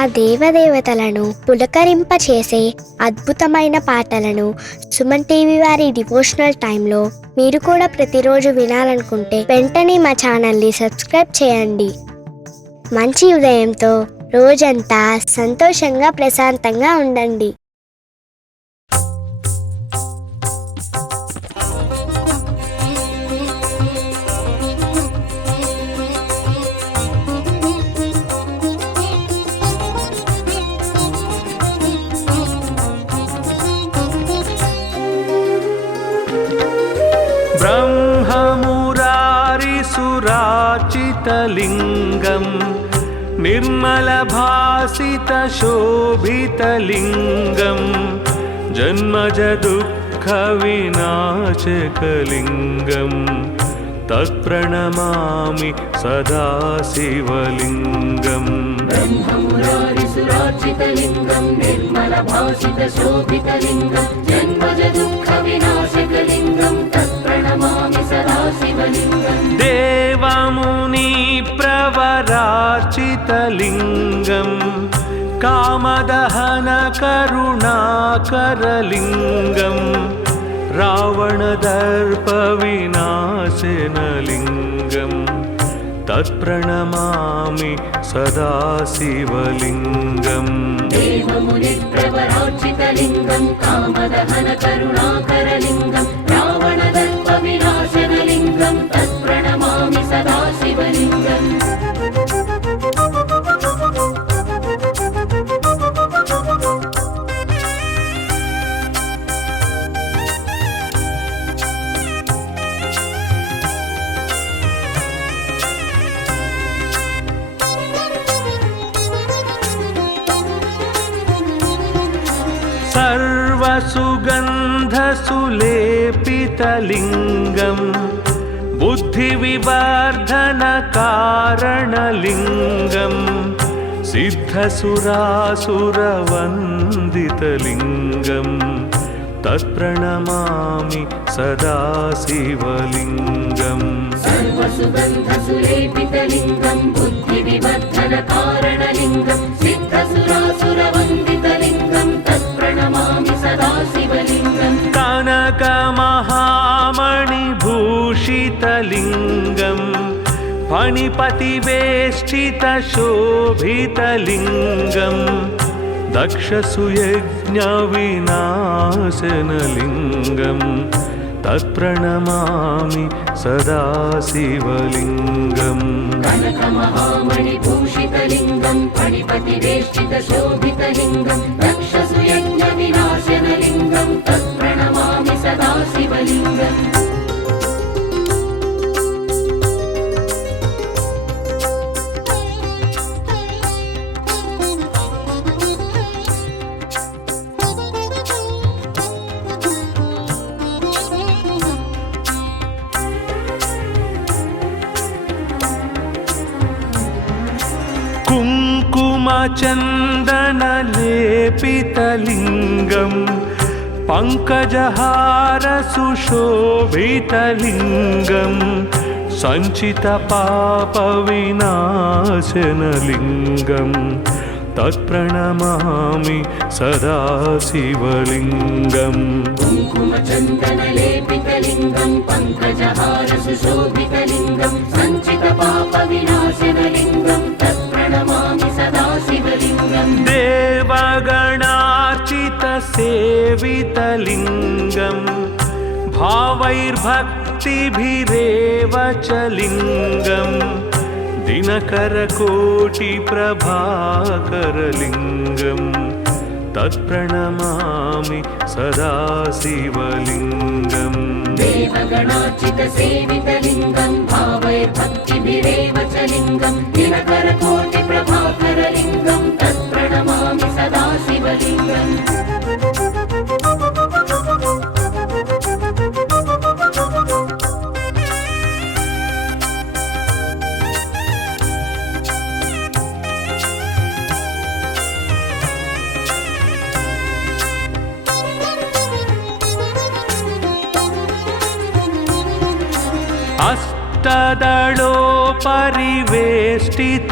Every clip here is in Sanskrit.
ఆ దేవదేవతలను పులకరింపచేసే అద్భుతమైన పాటలను సుమన్ టీవీ వారి డివోషనల్ టైంలో మీరు కూడా ప్రతిరోజు వినాలనుకుంటే వెంటనే మా ఛానల్ని సబ్స్క్రైబ్ చేయండి. మంచి ఉదయంతో రోజంతా సంతోషంగా ప్రశాంతంగా ఉండండి. ब्रह्ममुरारिसुराचितलिङ्गं निर्मलभासितशोभितलिङ्गं जन्मजदुःखविनाशकलिङ्गं तत्प्रणमामि सदा शिवलिङ्गम्. ब्रह्ममुरारिसुराचितलिङ्गं निर्मलभासितशोभितलिङ्गं जन्मजदुःखविनाशकलिङ्गं तत्प्रणमामि सदा शिवलिङ्गम्. देवमुनिप्रवराचितलिङ्गं कामदहनकरुणाकरलिङ्गं रावणदर्पविनाशनलिङ्गं तत्प्रणमामि सदा शिवलिङ्गम्. देवमुनिप्रवराचितलिङ्गं कामदहनकरुणाकरलिङ्गं रावणदर्पविनाशनलिङ्गं तत्प्रणमामि सदा शिवलिङ्गम्. सर्वसुगन्धसुलेपितलिङ्गं बुद्धिविवर्धनकारणलिङ्गं सिद्धसुरासुरवन्दितलिङ्गं तत्प्रणमामि सदा शिवलिङ्गम्. सर्वसुगन्धसुलेपितलिङ्गं बुद्धिविवर्धनकारणलिङ्गं सिद्धसुरासुरवन्दितलिङ्गं तत्प्रणमामि सदा शिवलिङ्गम्. कनकमहामणिभूषितलिङ्गं फणिपतिवेष्टितशोभितलिङ्गं दक्षसुयज्ञविनाशनलिङ्गं तत्प्रणमामि सदा शिवलिङ्गम्. कनकमहामणिभूषितलिङ्गं फणिपतिवेष्टितशोभितलिङ्गं दक्षसुयज्ञविनाशनलिङ्गं तत्प्रणमामि सदा शिवलिङ्गम्. कुङ्कुमचन्दनलेपितलिङ्गं पङ्कजहारसुशोभितलिङ्गं सञ्चितपापविनाशनलिङ्गं तत्प्रणमामि सदा शिवलिङ्गम्. कुङ्कुमचन्दनलेपितलिङ्गं पङ्कजहारसुशोभितलिङ्गं सञ्चितपापविनाशनलिङ्गं तत्प्रणमामि सदा शिवलिङ्गम्. देवगणार्चितसेवितलिङ्गं भावैर्भक्तिभिरेव च लिङ्गं दिनकरकोटिप्रभाकरलिङ्गं तत्प्रणमामि सदा शिवलिङ्गम्. देवगणार्चितसेवितलिङ्गं भावैर्भक्तिभिरेव च लिङ्गं दिनकरकोटिप्रभाकरलिङ्गं तत्प्रणमामि सदा शिवलिङ्गम्.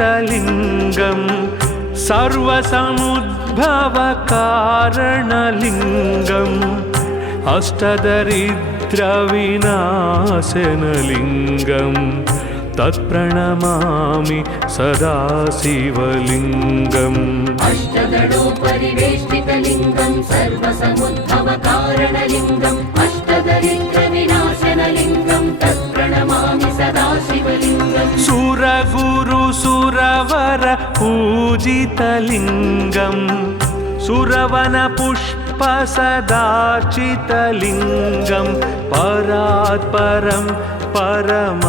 अष्टदलोपरिवेष्टितलिङ्गं सर्वसमुद्भवकारणलिङ्गम् अष्टदरिद्रविनाशनलिङ्गम् तत्प्रणमामि सदा शिवलिङ्गम् अष्टदलोपरिवेष्टितलिङ्गं सर्वसमुद्भवकारणलिङ्गम् अष्टदरिद्रविनाशनलिङ्गं तत्प्रणमामि सदा शिवलिङ्गम् सुरगुरुसुरवर पूजितलिङ्गम् सुरवनपुष्पसदार्चितलिङ्गम् परात्परं परमात्मकलिङ्गम्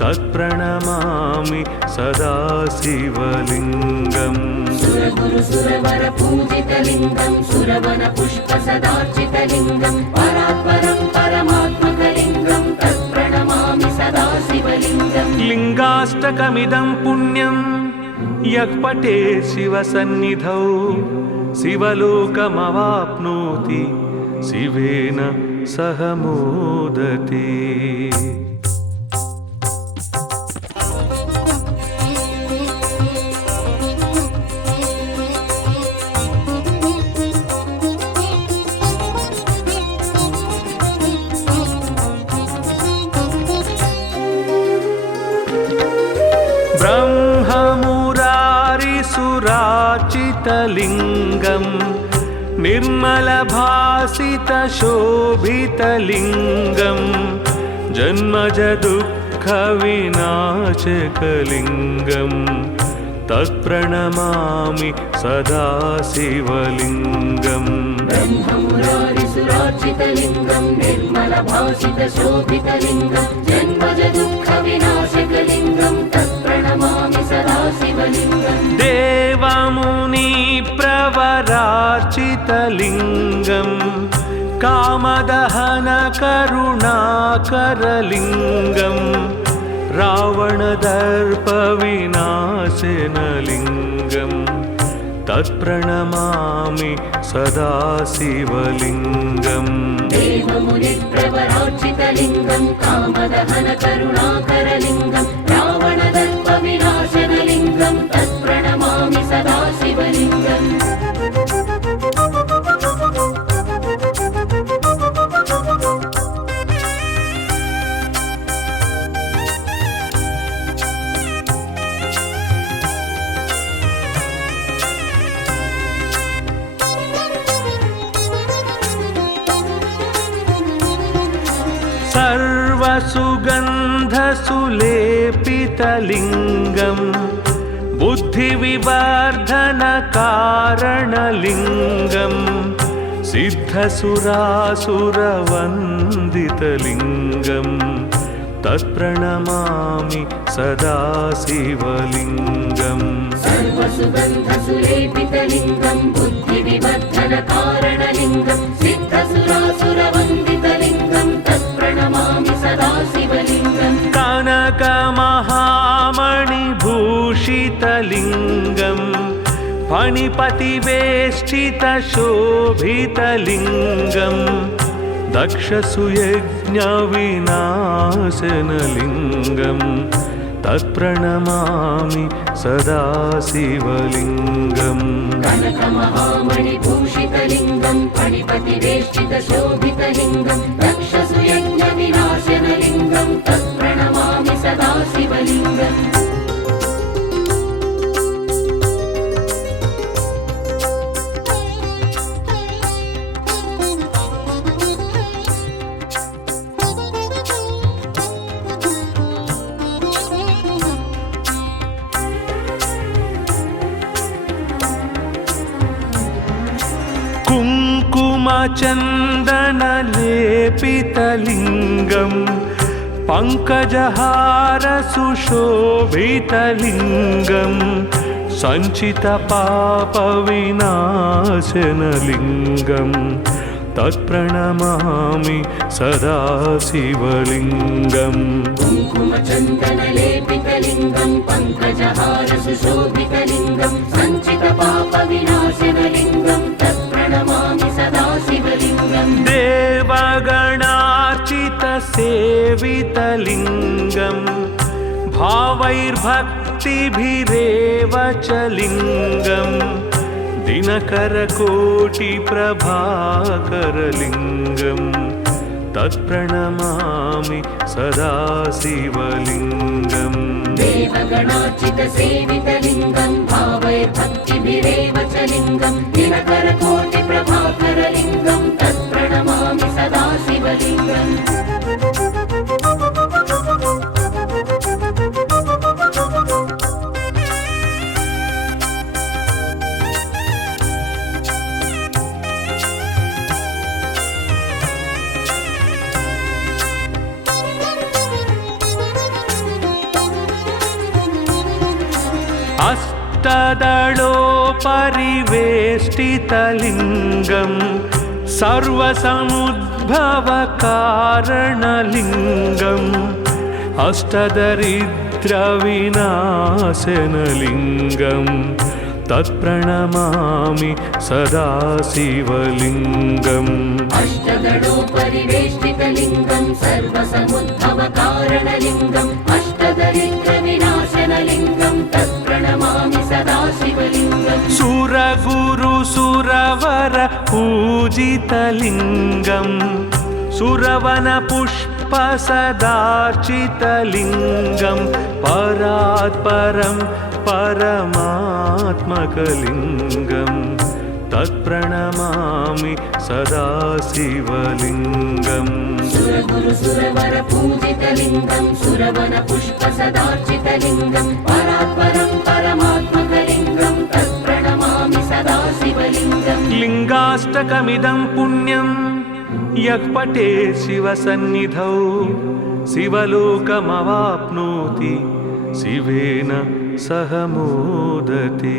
तत्प्रणमामि सदा शिवलिङ्गम् सुरगुरुसुरवर पूजितलिङ्गं सुरवनपुष्पसदार्चितलिङ्गं परात्परं परमात्मकलिङ्गं तत्प्रणमामि सदा शिवलिङ्गम् लिङ्गाष्टकमिदं पुण्यं यः पठेत् शिवसन्निधौ शिवलोकमवाप्नोति शिवेन सह मोदते। ब्रह्ममुरारिसुरार्चितलिङ्गम् निर्मलभासितशोभितलिङ्गम् जन्मजदुःखविनाशकलिङ्गम् तत्प्रणमामि सदा शिवलिङ्गम् ब्रह्ममुरारिसुरार्चितलिङ्गं निर्मलभासितशोभितलिङ्गं जन्मजदुःखविनाशकलिङ्गं तत्प्रणमामि सदा शिवलिङ्गम् देवमुनिप्रवरार्चितलिङ्गम् कामदहनकरुणाकरलिङ्गम् रावणदर्पविनाशनलिङ्गम् तत्प्रणमामि सदा शिवलिङ्गम् देवमुनिप्रवरार्चितलिङ्गं कामदहनकरुणाकरलिङ्गं रावणदर्पविनाशनलिङ्गं तत्प्रणमामि सदा शिवलिङ्गम् सर्वसुगन्धसुलेपितलिङ्गम् बुद्धिविवर्धनकारणलिङ्गम् सिद्धसुरासुरवन्दितलिङ्गम् तत्प्रणमामि सदा शिवलिङ्गम् सर्वसुगन्धसुलेपितलिङ्गं बुद्धिविवर्धनकारणलिङ्गं सिद्धसुरासुरवन्दितलिङ्गं तत्प्रणमामि सदा शिवलिङ्गम् कनकमहामणिभूषितलिङ्गम् फणिपतिवेष्टितशोभितलिङ्गम् दक्षसुयज्ञविनाशनलिङ्गम् तत्प्रणमामि सदा शिवलिङ्गम् कनकमहामणिभूषितलिङ्गं फणिपतिवेष्टितशोभितलिङ्गं दक्षसुयज्ञविनाशनलिङ्गं तत्प्रणमामि सदा शिवलिङ्गम् कुङ्कुमचन्दनलेपितलिङ्गम् पङ्कजहारसुशोभितलिङ्गम् सञ्चितपापविनाशनलिङ्गम् तत्प्रणमामि सदा शिवलिङ्गम् कुङ्कुमचन्दनलेपितलिङ्गं पङ्कजहारसुशोभितलिङ्गं सञ्चितपापविनाशनलिङ्गं तत्प्रणमामि सदा शिवलिङ्गम् देवगणार्चितसेवितलिङ्गम् भावैर्भक्तिभिरेव च लिङ्गम् दिनकरकोटिप्रभाकरलिङ्गम् तत्प्रणमामि सदा शिवलिङ्गम् देवगणार्चितसेवितलिङ्गं भावैर्भक्तिभिरेव च लिङ्गं दिनकरकोटिप्रभाकरलिङ्गं तत्प्रणमामि सदा शिवलिङ्गम् अष्टदलोपरिवेष्टितलिङ्गं सर्वसमुद्भवकारणलिङ्गम् अष्टदरिद्रविनाशनलिङ्गं तत्प्रणमामि सदा शिवलिङ्गम् अष्टदलोपरिवेष्टितलिङ्गं सर्वसमुद्भवकारणलिङ्गम् अष्टदरिद्रविनाशनलिङ्गं तत्प्रणमामि सदा शिवलिङ्गम् सुरगुरुसुरवर पूजितलिङ्गं सुरवनपुष्पसदार्चितलिङ्गं परात्परं परमात्मकलिङ्गं तत्प्रणमामि सदा शिवलिङ्गम् सुरगुरुसुरवर पूजितलिङ्गं सुरवनपुष्पसदार्चितलिङ्गं परात्परं परमात्मकलिङ्गं तत्प्रणमामि सदा शिवलिङ्गम् लिङ्गाष्टकमिदं पुण्यं यः पठेत् शिवसन्निधौ शिवलोकमवाप्नोति शिवेन सह मोदते।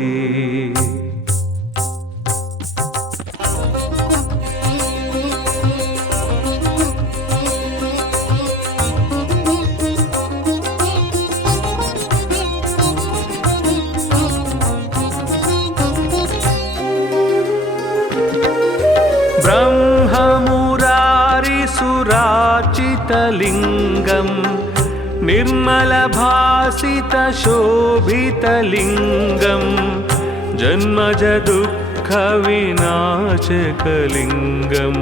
ब्रह्ममुरारिसुरार्चितलिङ्गं निर्मलभासितशोभितलिङ्गं जन्मजदुःखविनाशकलिङ्गं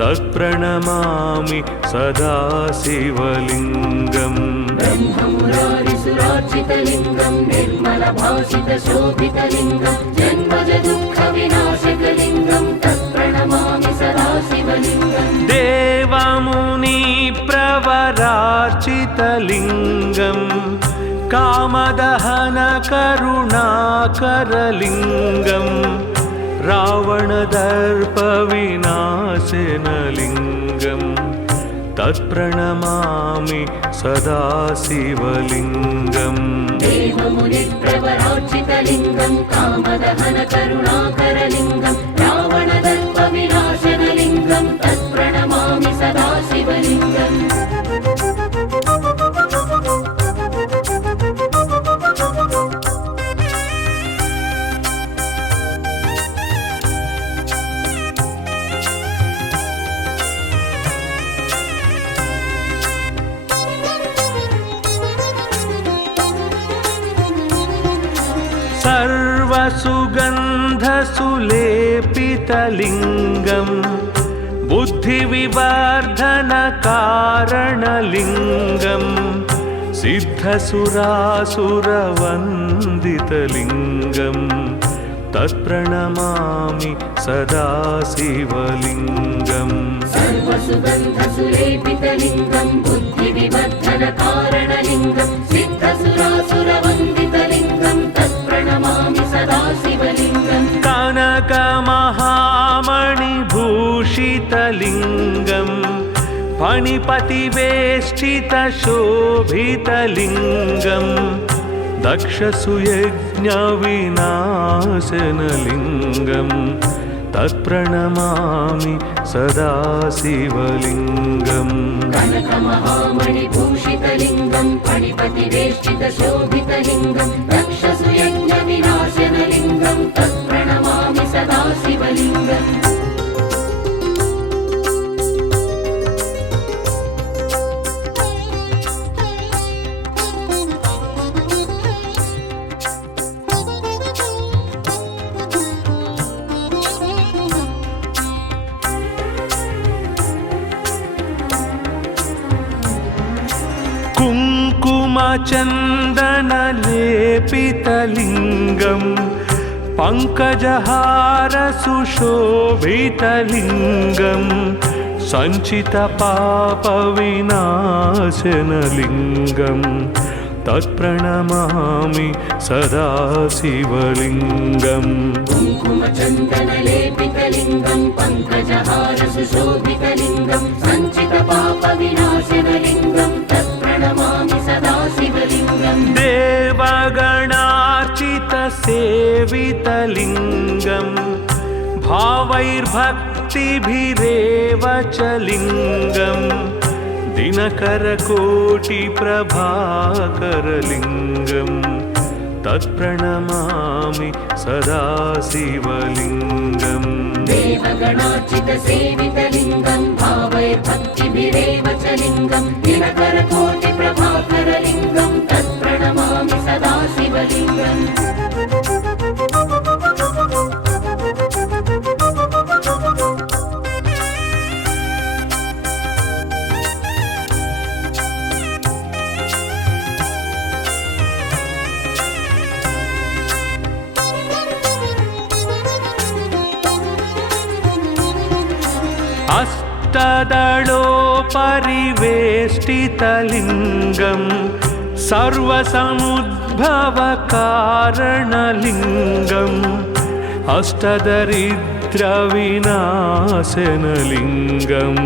तत्प्रणमामि सदा शिवलिङ्गम् ब्रह्ममुरारिसुरार्चितलिङ्गं निर्मलभासितशोभितलिङ्गं जन्मजदुःखविनाशकलिङ्गं तत्प्रणमामि सदा शिवलिङ्गम् देवमुनिप्रवरार्चितलिङ्गं कामदहनकरुणाकरलिङ्गं रावणदर्पविनाशनलिङ्गं तत्प्रणमामि सदा शिवलिङ्गम् देवमुनिप्रवरार्चितलिङ्गं कामदहनकरुणाकरलिङ्गं रावणदर्पविनाशनलिङ्गं तत्प्रणमामि सदा शिवलिङ्गम् सर्वसुगन्धसुलेपितलिङ्गं बुद्धिविवर्धनकारणलिङ्गं सिद्धसुरासुरवन्दितलिङ्गं तत्प्रणमामि सदा शिवलिङ्गम् सर्वसुगन्धसुलेपितलिङ्गं बुद्धिविवर्धनकारणलिङ्गं सिद्धसुरासुरवन्दितलिङ्गं तत्प्रणमामि सदा शिवलिङ्गम् कनकमहामणिभूषितलिङ्गं फणिपतिवेष्टितशोभितलिङ्गं दक्षसुयज्ञविनाशनलिङ्गं तत्प्रणमामि सदा शिवलिङ्गम् कनकमहामणिभूषितलिङ्गं फणिपतिवेष्टितशोभितलिङ्गं दक्षसुयज्ञविनाशनलिङ्गं तत्प्रणमामि सदा शिवलिङ्गम् कुङ्कुमचन्दनलेपितलिङ्गं पङ्कजहारसुशोभितलिङ्गं सञ्चितपापविनाशनलिङ्गं तत्प्रणमामि सदा शिवलिङ्गम् कुङ्कुमचन्दनलेपितलिङ्गं पङ्कजहारसुशोभितलिङ्गं सञ्चितपापविनाशनलिङ्गं तत्प्रणमामि सदा शिवलिङ्गम् देवगणार्चितसेवितलिङ्गं भावैर्भक्तिभिरेव च लिङ्गं दिनकरकोटिप्रभाकरलिङ्गं तत्प्रणमामि सदा शिवलिङ्गम् देवगणार्चितसेवितलिङ्गं भावैर्भक्तिभिरेव च लिङ्गं दिनकरकोटिप्रभाकरलिङ्गं तत्प्रणमामि सदा शिवलिङ्गम् अष्टदलोपरिवेष्टितलिङ्गं सर्वसमुद्भवकारणलिङ्गम् अष्टदरिद्रविनाशनलिङ्गं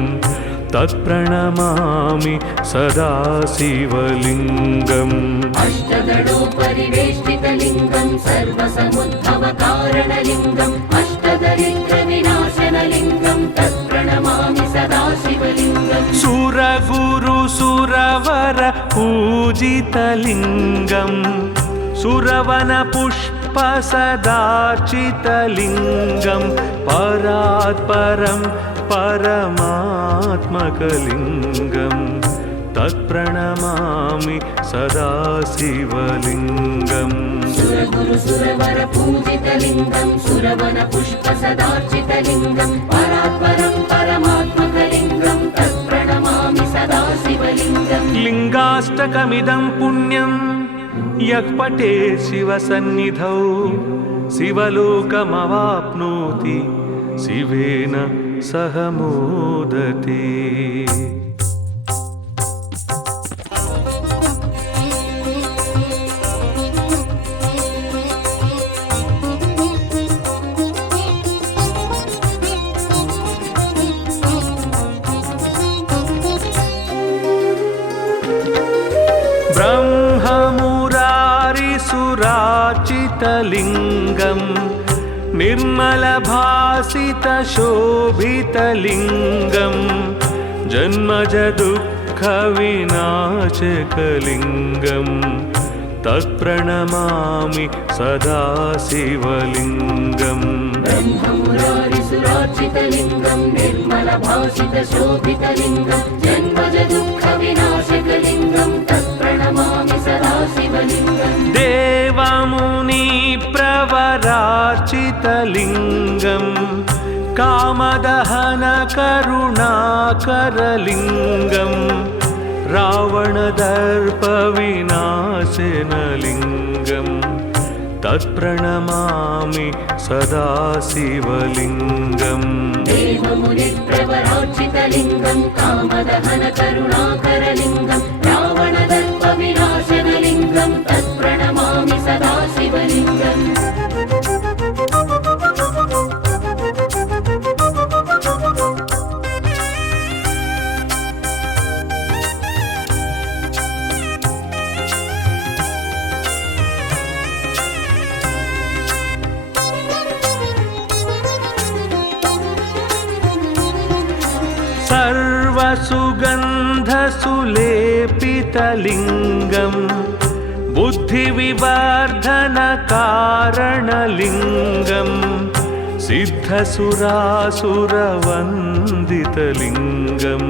तत्प्रणमामि सदा शिवलिङ्गम् अष्टदलोपरिवेष्टितलिङ्गं सर्वसमुद्भवकारणलिङ्गम् अष्टदरिद्रविनाशनलिङ्गं तत्प्रणमामि सदा शिवलिङ्गम् सुरगुरुसुरवर पूजितलिङ्गं सुरवनपुष्पसदार्चितलिङ्गं परात्परं परमात्मकलिङ्गं तत्प्रणमामि सदा शिवलिङ्गम् सुरगुरुसुरवर पूजितलिङ्गं सुरवनपुष्पसदार्चितलिङ्गं परात्परं परमात्मकलिङ्गं तत्प्रणमामि सदा शिवलिङ्गम् लिङ्गाष्टकमिदं पुण्यं यः पठेत् शिवसन्निधौ शिवलोकमवाप्नोति शिवेन सह मोदते। ब्रह्ममुरारिसुरार्चितलिङ्गं निर्मलभासितशोभितलिङ्गं जन्मजदुःखविनाशकलिङ्गं तत्प्रणमामि सदा शिवलिङ्गम् ब्रह्ममुरारिसुरार्चितलिङ्गं निर्मलभासितशोभितलिङ्गं जन्मजदुःखविनाशकलिङ्गं तत्प्रणमामि सदा शिवलिङ्गम् देवमुनिप्रवरार्चितलिङ्गं कामदहनकरुणाकरलिङ्गं रावणदर्पविनाशनलिङ्गं तत्प्रणमामि सदा शिवलिङ्गम् देवमुनिप्रवरार्चितलिङ्गं कामदहनकरुणाकरलिङ्गं रावणदर्पविनाशनलिङ्गं तत्प्रणमामि सदा शिवलिङ्गम् सर्वसुगन्धसुलेपितलिङ्गं बुद्धिविवर्धनकारणलिङ्गं सिद्धसुरासुरवन्दितलिङ्गं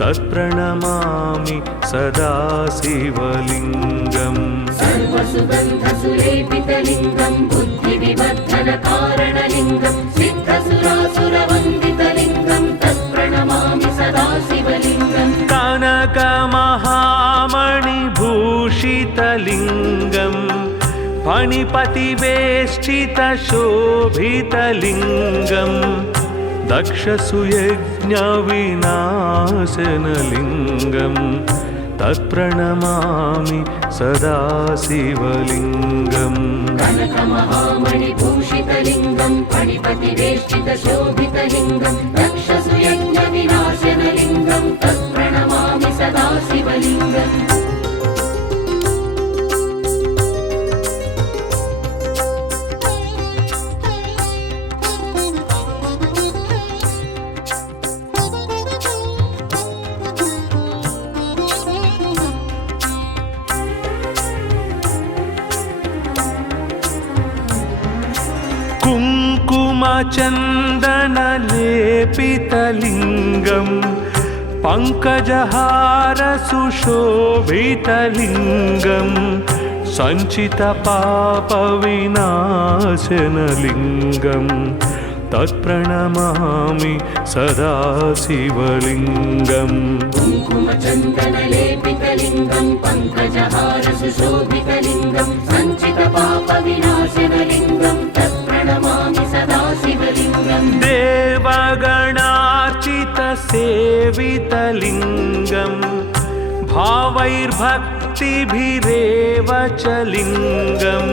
तत्प्रणमामि सदा शिवलिङ्गम् सर्वसुगन्धसुलेपितलिङ्गं बुद्धिविवर्धनकारणलिङ्गं सिद्धसुरासुरवन्दितलिङ्गं तत्प्रणमामि सदा शिवलिङ्गम् कनकमहामणिभूषितलिङ्गं भूषितलिङ्गं फणिपतिवेष्टितशोभितलिङ्गं दक्षसुयज्ञविनाशनलिङ्गं तत्प्रणमामि सदा शिवलिङ्गम् कनकमहामणिभूषितलिङ्गं फणिपतिवेष्टितशोभितलिङ्गं दक्षसुयज्ञविनाशनलिङ्गं तत्प्रणमामि सदा शिवलिङ्गम् कुङ्कुमचन्दनलेपितलिङ्गं पङ्कजहारसुशोभितलिङ्गं सञ्चितपापविनाशनलिङ्गं तत्प्रणमामि सदा शिवलिङ्गम् कुङ्कुमचन्दनलेपितलिङ्गं पङ्कजहारसुशोभितलिङ्गं सञ्चितपापविनाशनलिङ्गं तत्प्रणमामि सदा शिवलिङ्गम् देवगणार्चितसेवितलिङ्गं भावैर्भक्तिभिरेव च लिङ्गं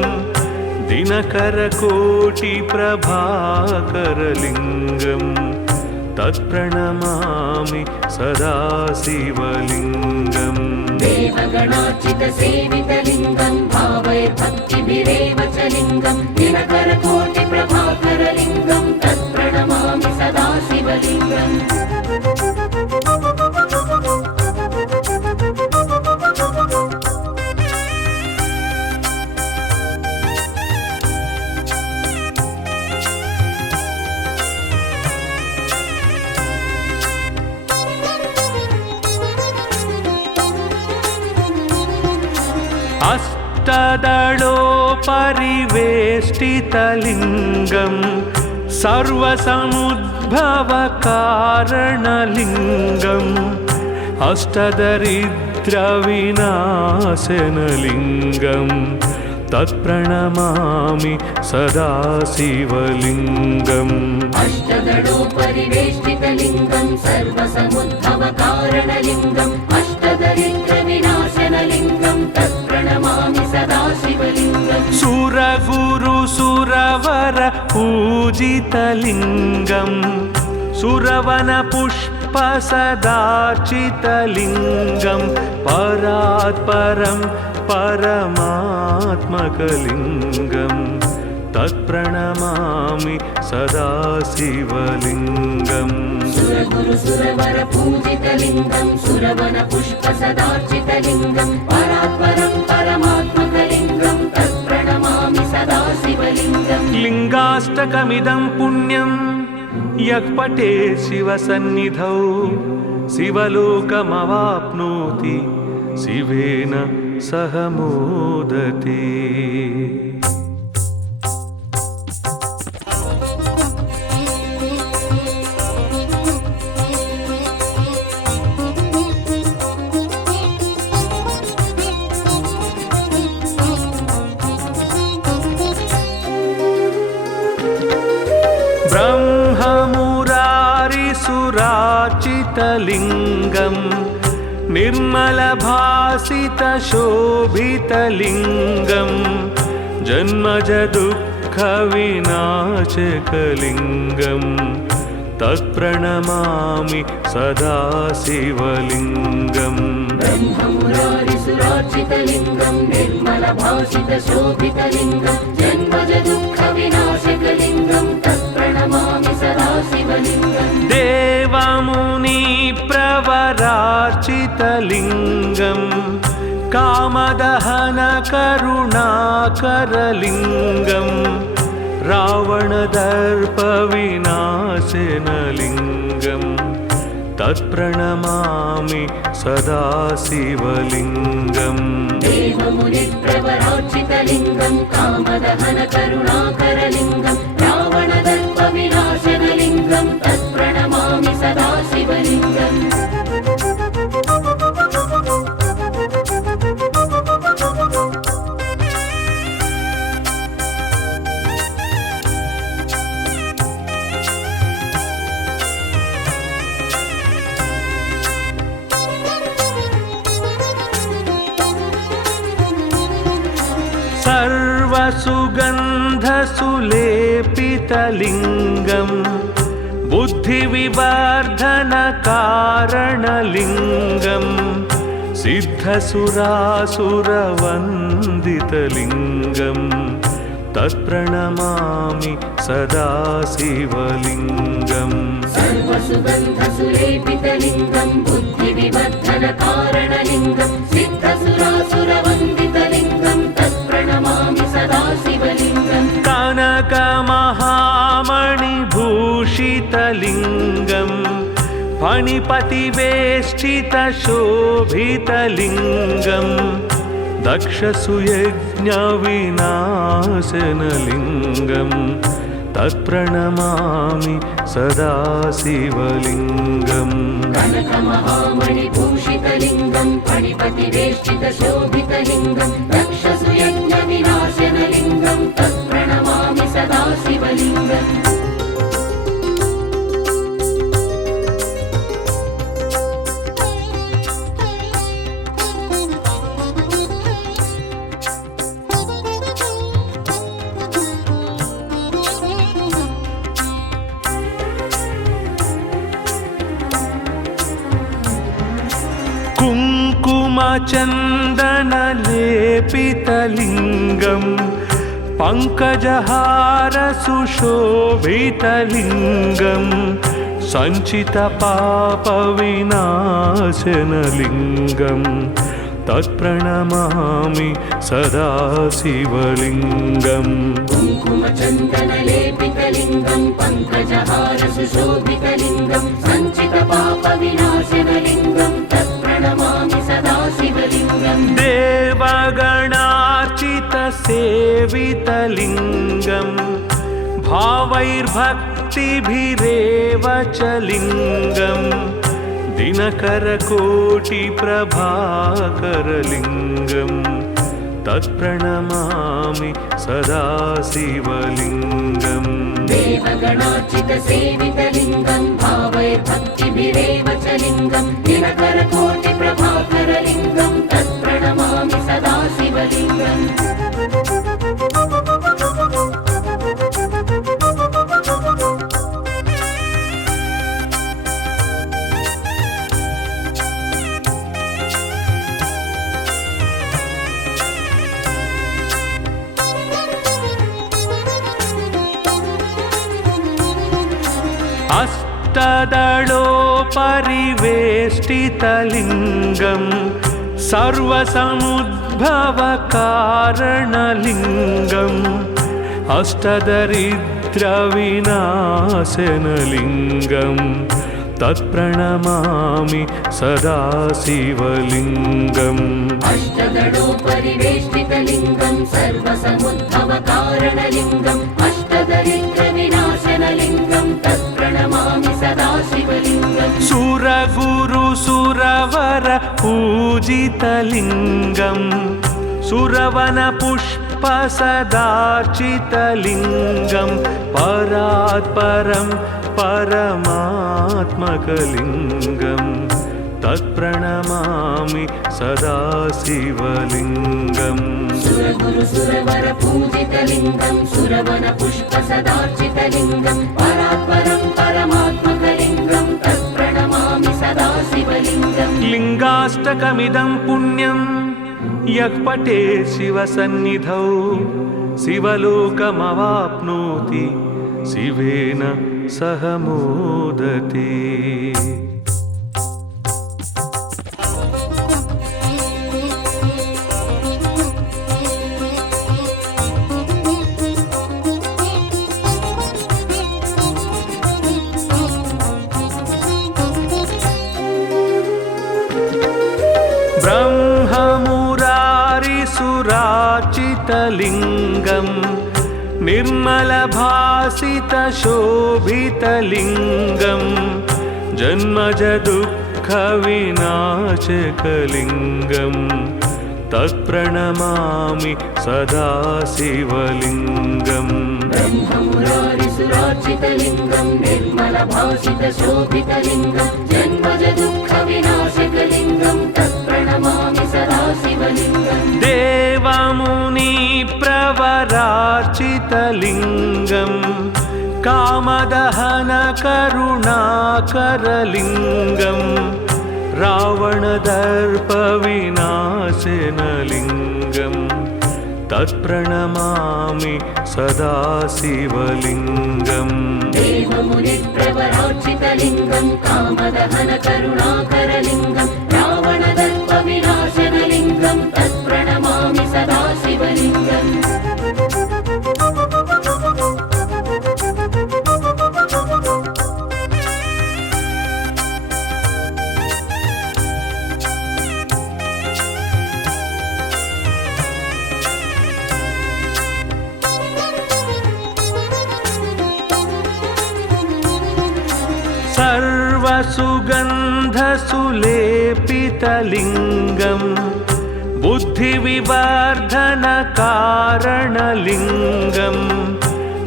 दिनकरकोटिप्रभाकरलिङ्गं तत्प्रणमामि सदा शिवलिङ्गम् देवगणार्चितसेवितलिङ्गं भावैर्भक्तिभिरेव च लिङ्गं दिनकरकोटिप्रभाकरलिङ्गं तत्प्रणमामि सदा शिवलिङ्गम् अष्टदलोपरिवेष्टितलिङ्गं सर्वसमुद्भवकारणलिङ्गं अष्टदरिद्रविनाशनलिङ्गं तत्प्रणमामि सदा शिवलिङ्गम् अष्टदलोपरिवेष्टितलिङ्गं सर्वसमुद्भवकारणलिङ्गम् अष्टदरिद्रविनाशनलिङ्गं तत्प्रणमामि सदा शिवलिङ्गम् सुरगुरुसुरवर पूजितलिङ्गं सुरवनपुष्पसदार्चितलिङ्गं परात्परं परमात्मकलिङ्गं तत्प्रणमामि सदा शिवलिङ्गम् सुरगुरुसुरवर पूजितलिङ्गं सुरवनपुष्पसदार्चितलिङ्गं परात्परं परमात्मकलिङ्गं तत्प्रणमामि सदा शिवलिङ्गम् लिङ्गाष्टकमिदं पुण्यं यः पठेत् शिवसन्निधौ शिवलोकमवाप्नोति शिवेन सह मोदते। ब्रह्ममुरारिसुरार्चितलिङ्गं निर्मलभासितशोभितलिङ्गं जन्मजदुःखविनाशकलिङ्गं तत्प्रणमामि सदा शिवलिङ्गम् ब्रह्ममुरारिसुरार्चितलिङ्गं निर्मलभासितशोभितलिङ्गं जन्मजदुःखविनाशकलिङ्गं तत्प्रणमामि सदा शिवलिङ्गम् देवमुनिप्रवरार्चितलिङ्गं कामदहनकरुणाकरलिङ्गं रावणदर्पविनाशनलिङ्गं तत्प्रणमामि सदा शिवलिङ्गम् देवमुनिप्रवरार्चितलिङ्गं कामदहनकरुणाकरलिङ्गं रावणदर्पविनाशनलिङ्गं तत्प्रणमामि सदा शिवलिङ्गम् सर्वसुगन्धसुलेपितलिङ्गम् बुद्धिविवर्धनकारणलिङ्गम् सिद्धसुरासुरवन्दितलिङ्गम् तत्प्रणमामि सदा शिवलिङ्गम् सर्वसुगन्धसुलेपितलिङ्गं बुद्धिविवर्धनकारणलिङ्गं सिद्धसुरासुरवन्दितलिङ्गं तत्प्रणमामि सदा शिवलिङ्गम् कनकमहामणिभूषितलिङ्गम् फणिपतिवेष्टितशोभितलिङ्गम् दक्षसुयज्ञविनाशनलिङ्गम् तत्प्रणमामि सदा शिवलिङ्गम् कनकमहामणिभूषितलिङ्गं फणिपतिवेष्टितशोभितलिङ्गं दक्षसुयज्ञविनाशनलिङ्गं तत्प्रणमामि सदा शिवलिङ्गम् कुङ्कुमचन्दनलेपितलिङ्गम् पङ्कजहारसुशोभितलिङ्गम् सञ्चितपापविनाशनलिङ्गम् तत्प्रणमामि सदा शिवलिङ्गम् कुङ्कुमचन्दनलेपितलिङ्गं पङ्कजहारसुशोभितलिङ्गं सञ्चितपापविनाशनलिङ्गं तत्प्रणमामि सदा शिवलिङ्गम् देवगणार्चितसेवितलिङ्गम् भावैर्भक्तिभिरेव च लिङ्गम् दिनकरकोटिप्रभाकरलिङ्गम् तत्प्रणमामि सदा शिवलिङ्गम् देवगणार्चितसेवितलिङ्गं भावैर्भक्तिभिरेव च लिङ्गं दिनकरकोटिप्रभाकरलिङ्गं तत्प्रणमामि सदा शिवलिङ्गम् अष्टदलोपरिवेष्टितलिङ्गम् सर्वसमुद्भवकारणलिङ्गम् अष्टदरिद्रविनाशनलिङ्गम् तत्प्रणमामि सदा शिवलिङ्गम् अष्टदलोपरिवेष्टितलिङ्गं सर्वसमुद्भवकारणलिङ्गम् अष्टदरिद्रविनाशनलिङ्गं तत्प्रणमामि सदा शिवलिङ्गम् सुरगुरुसुरवर पूजितलिङ्गम् सुरवनपुष्पसदार्चितलिङ्गम् परात्परं परमात्मकलिङ्गम् तत्प्रणमामि सदा शिवलिङ्गम् सुरगुरुसुरवर पूजितलिङ्गं सुरवनपुष्पसदार्चितलिङ्गं परात्परं परमात्मकलिङ्गं तत्प्रणमामि सदा शिवलिङ्गम् लिङ्गाष्टकमिदं पुण्यं यः पठेत् शिवसन्निधौ शिवलोकमवाप्नोति शिवेन सह मोदते। ब्रह्ममुरारिसुरार्चितलिङ्गम् निर्मलभासितशोभितलिङ्गम् जन्मजदुःखविनाशकलिङ्गम् तत्प्रणमामि सदा शिवलिङ्गम् ब्रह्ममुरारिसुरार्चितलिङ्गं निर्मलभासितशोभितलिङ्गं जन्मजदुःखविनाशकलिङ्गं तत्प्रणमामि सदा शिवलिङ्गम् देवमुनिप्र वीरवरार्चितलिङ्गं कामदहनकरुणाकरलिङ्गं रावणदर्पविनाशनलिङ्गं तत्प्रणमामि सदा शिवलिङ्गम् देवमुनिप्रवरार्चितलिङ्गं कामदहनकरुणाकरलिङ्गं रावणदर्पविनाशनलिङ्गं तत्प्रणमामि सदा शिवलिङ्गम् सर्वसुगन्धसुलेपितलिङ्गं बुद्धिविवर्धनकारणलिङ्गं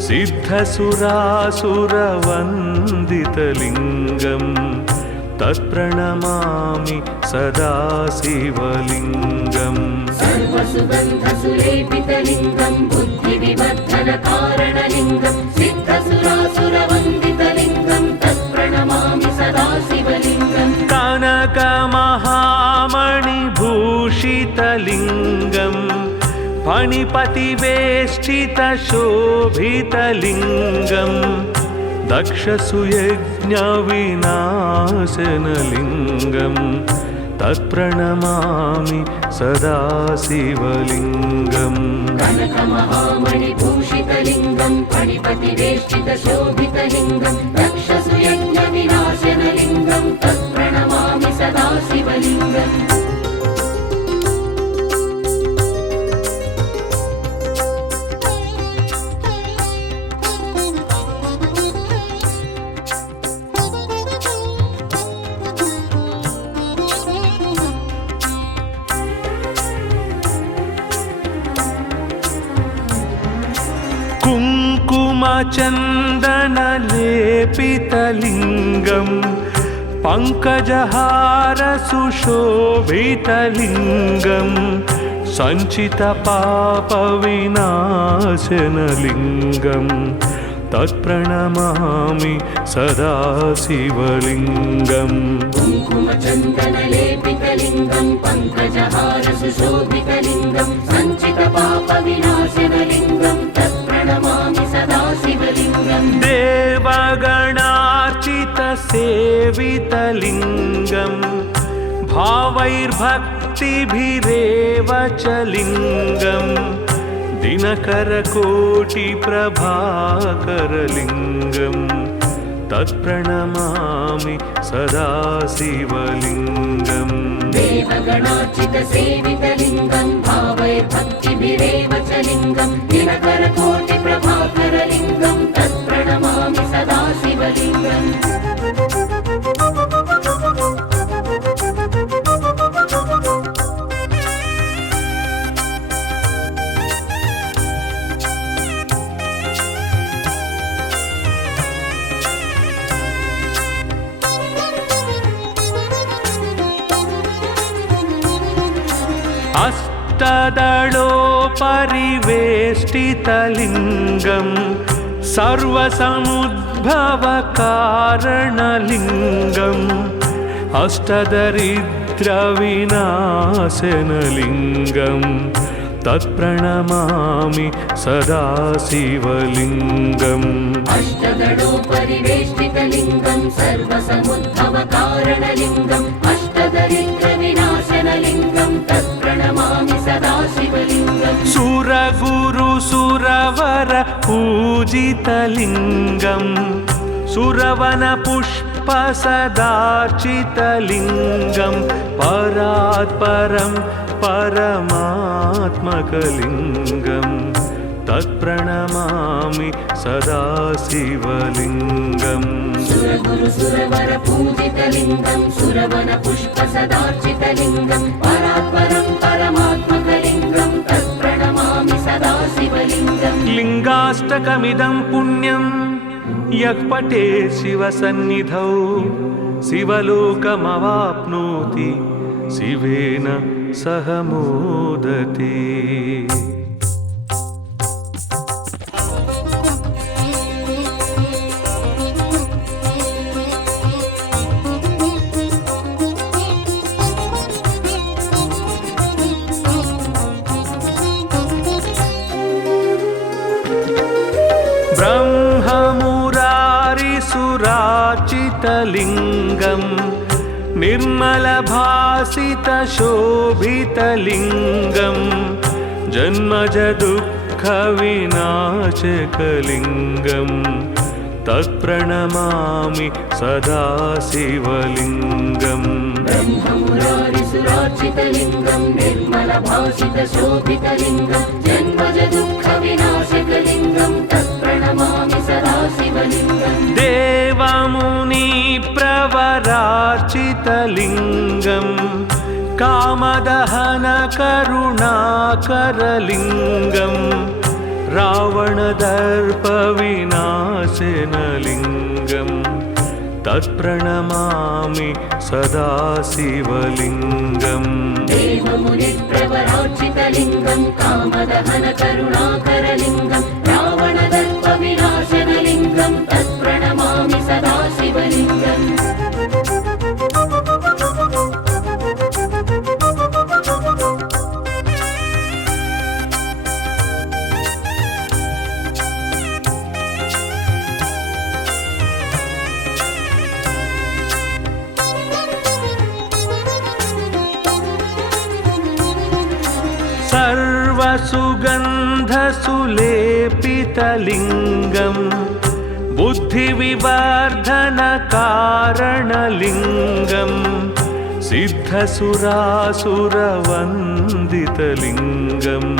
सिद्धसुरासुरवन्दितलिङ्गं तत्प्रणमामि सदा शिवलिङ्गम् सर्वसुगन्धसुलेपितलिङ्गं बुद्धिविवर्धनकारणलिङ्गं सिद्धसुरासुरवन्दितलिङ्गं तत्प्रणमामि सदा शिवलिङ्गम् कनकमहामणिभूषितलिङ्गं फणिपतिवेष्टितशोभितलिङ्गं दक्षसुयज्ञविनाशनलिङ्गं तत्प्रणमामि सदा शिवलिङ्गम् कनकमहामणिभूषितलिङ्गं फणिपतिवेष्टितशोभितलिङ्गं दक्षसुयज्ञविनाशनलिङ्गं तत्प्रणमामि सदा शिवलिङ्गम् कुङ्कुमचन्दनलेपितलिङ्गं पङ्कजहारसुशोभितलिङ्गं सञ्चितपापविनाशनलिङ्गं तत्प्रणमामि सदा शिवलिङ्गम् कुङ्कुमचन्दनलेपितलिङ्गं पङ्कजहारसुशोभितलिङ्गं सञ्चितपापविनाशनलिङ्गं तत्प्रणमामि सदा शिवलिङ्गम् देवगणार्चितसेवितलिङ्गं भावैर्भक्तिभिरेव च लिङ्गं दिनकरकोटिप्रभाकरलिङ्गं तत्प्रणमामि सदा शिवलिङ्गम् देवगणार्चितसेवितलिङ्गं भावैर्भक्तिभिरेव च लिङ्गं दिनकरकोटिप्रभाकरलिङ्गं तत्प्रणमामि सदा शिवलिङ्गम् अष्टदलोपरिवेष्टितलिङ्गं सर्वसमुद्भवकारणलिङ्गं अष्टदरिद्रविनाशनलिङ्गं तत्प्रणमामि सदा शिवलिङ्गम् अष्टदलोपरिवेष्टितलिङ्गं सर्वसमुद्भवकारणलिङ्गम् अष्टदरिद्रविनाशनलिङ्गं तत्प्रणमामि सदा शिवलिङ्गम् सुरगुरुसुरवर पूजितलिङ्गं सुरवनपुष्पसदार्चितलिङ्गं परात्परं परमात्मकलिङ्गं तत्प्रणमामि सदा शिवलिङ्गम् सुरगुरुसुरवर पूजितलिङ्गं सुरवनपुष्पसदार्चितलिङ्गं परात्परं परमात्मकलिङ्गं तत्प्रणमामि सदा शिवलिङ्गम् लिङ्गाष्टकमिदं पुण्यं यः पठेत् शिवसन्निधौ शिवलोकमवाप्नोति शिवेन सह मोदते। सुराचितलिङ्गम् निर्मलभासितशोभितलिङ्गम् जन्मज दुःखविनाशकलिङ्गम् तत्प्रणमामि सदा शिवलिङ्गम् ब्रह्ममुरारिसुरार्चितलिङ्गं निर्मलभासितशोभितलिङ्गं जन्मज दुःखविनाशकलिङ्गं तत्प्रणमामि सदा शिवलिङ्गम् देवमुनिप्रवरार्चितलिङ्गम् कामदहनकरुणाकरलिङ्गम् रावणदर्पविनाशनलिङ्गम् तत्प्रणमामि सदा शिवलिङ्गम् देवमुनिप्रवरार्चितलिङ्गं कामदहनकरुणाकरलिङ्गं रावणदर्पविनाशनलिङ्गं तत्प्रणमामि सदा शिवलिङ्गम् सर्वसुगन्धसुलेपितलिङ्गम् बुद्धिविवर्धनकारणलिङ्गम् सिद्धसुरासुरवन्दितलिङ्गम्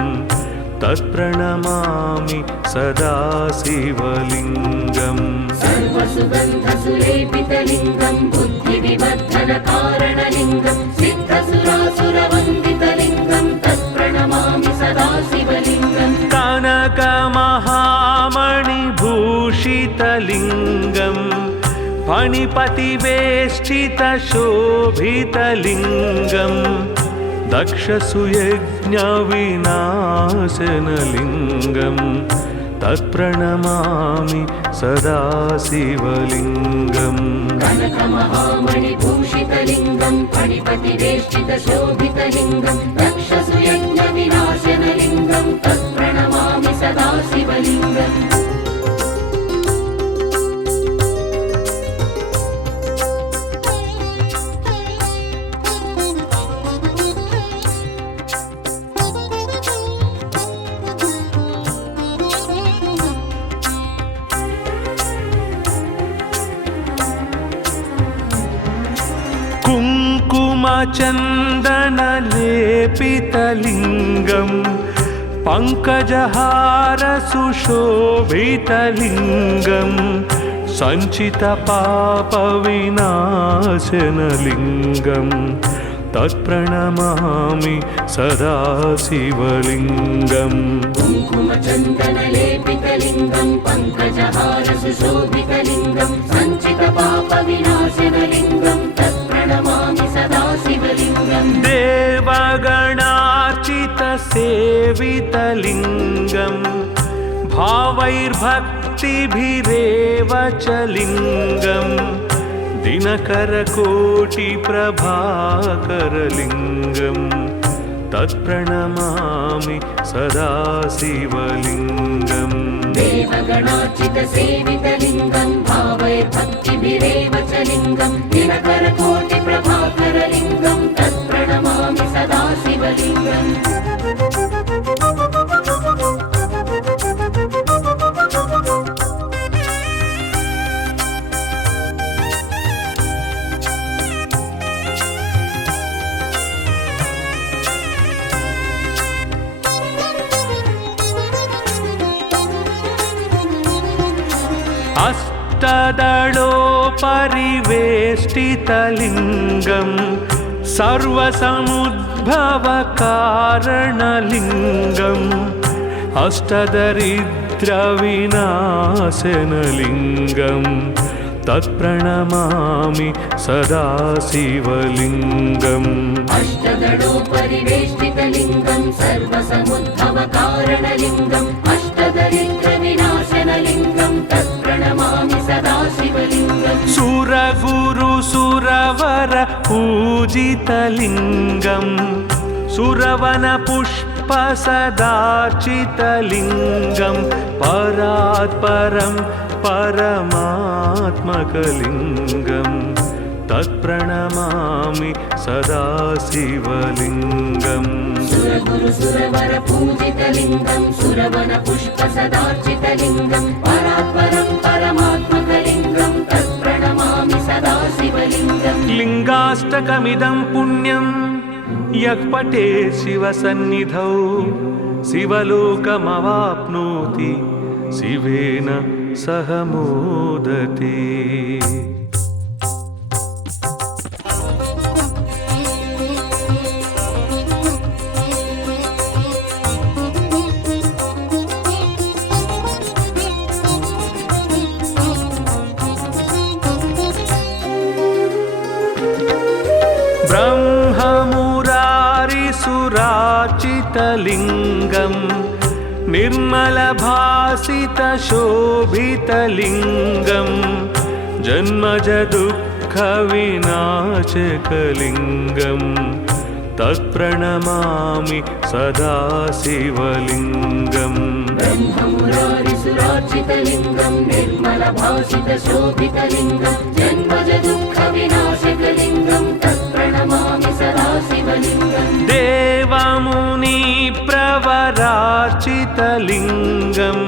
तत्प्रणमामि सदा शिवलिङ्गम् सर्वसुगन्धसुलेपितलिङ्गं बुद्धिविवर्धनकारणलिङ्गं सिद्धसुरासुरवन्दितलिङ्गं तत्प्रणमामि सदा शिवलिङ्गम् कनकमहामणिभूषितलिङ्गम् फणिपतिवेष्टितशोभितलिङ्गम् दक्षसुयज्ञविनाशनलिङ्गम् तत्प्रणमामि सदा शिवलिङ्गम् कनकमहामणिभूषितलिङ्गं फणिपतिवेष्टितशोभितलिङ्गं दक्षसुयज्ञविनाशनलिङ्गं तत्प्रणमामि सदा शिवलिङ्गम् कुङ्कुमचन्दनलेपितलिङ्गम् पङ्कजहारसुशोभितलिङ्गम् सञ्चितपापविनाशनलिङ्गम् तत्प्रणमामि सदा शिवलिङ्गम् कुङ्कुमचन्दनलेपितलिङ्गं पङ्कजहारसुशोभितलिङ्गं सञ्चितपापविनाशनलिङ्गं तत्प्रणमामि सदा शिवलिङ्गम् देवगणार्चितसेवितलिङ्गम् भावैर्भक्तिभिरेव च लिङ्गम् दिनकरकोटिप्रभाकरलिङ्गम् तत्प्रणमामि सदा शिवलिङ्गम् देवगणार्चितसेवितलिङ्गं भावैर्भक्तिभिरेव च लिङ्गं दिनकरकोटिप्रभाकरलिङ्गं तत्प्रणमामि सदा शिवलिङ्गम् अष्टदलोपरिवेष्टितलिङ्गम् सर्वसमुद्भवकारणलिङ्गम् अष्टदरिद्रविनाशनलिङ्गम् तत्प्रणमामि सदा शिवलिङ्गम् अष्टदलोपरिवेष्टितलिङ्गं सर्वसमुद्भवकारणलिङ्गम् अष्टदरिद्रविनाशनलिङ्गं तत्प्रणमामि सदा शिवलिङ्गम् सुरगुरुसुरवर पूजितलिङ्गम् सुरवनपुष्पसदार्चितलिङ्गम् परात् परं परमात्मकलिङ्गं तत्प्रणमामि सदा शिवलिङ्गम् सुरगुरु सुरवर पूजितलिङ्गं सुरवन पुष्प सदार्चितलिङ्गं परात्परं परमात्मकलिङ्गं तत्प्रणमामि सदा शिवलिङ्गम् लिङ्गाष्टकमिदं पुण्यं यः पठे शिवसन्निधौ शिवलोकमवाप्नोति शिवेन सह मोदते। ब्रह्ममुरारिसुराचितलिङ्गं निर्मलभासितशोभितलिङ्गं जन्मजदुःखविनाशकलिङ्गं तत्प्रणमामि सदा शिवलिङ्गम् ब्रह्ममुरारिसुरार्चितलिङ्गं निर्मलभासितशोभितलिङ्गं जन्मजदुःखविनाशकलिङ्गं तत्प्रणमामि सदा शिवलिङ्गम् देवमुनिप्रवरार्चितलिङ्गं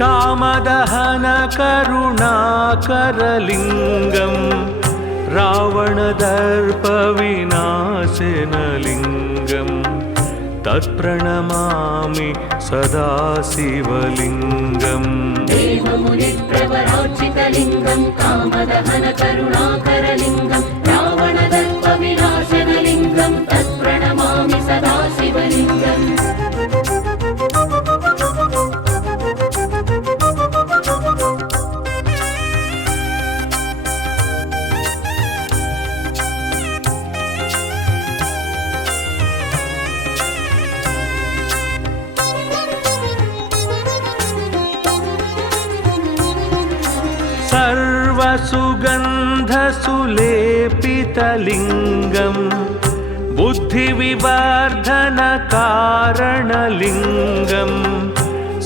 कामदहनकरुणाकरलिङ्गं रावणदर्पविनाशनलिङ्गं तत्प्रणमामि सदा शिवलिङ्गम् देवमुनिप्रवरार्चितलिङ्गं कामदहनकरुणाकरलिङ्गं रावणदर्पविनाशनलिङ्गं तत्प्रणमामि सदा शिवलिङ्गम् सर्वसुगन्धसुलेपितलिङ्गं बुद्धिविवर्धनकारणलिङ्गं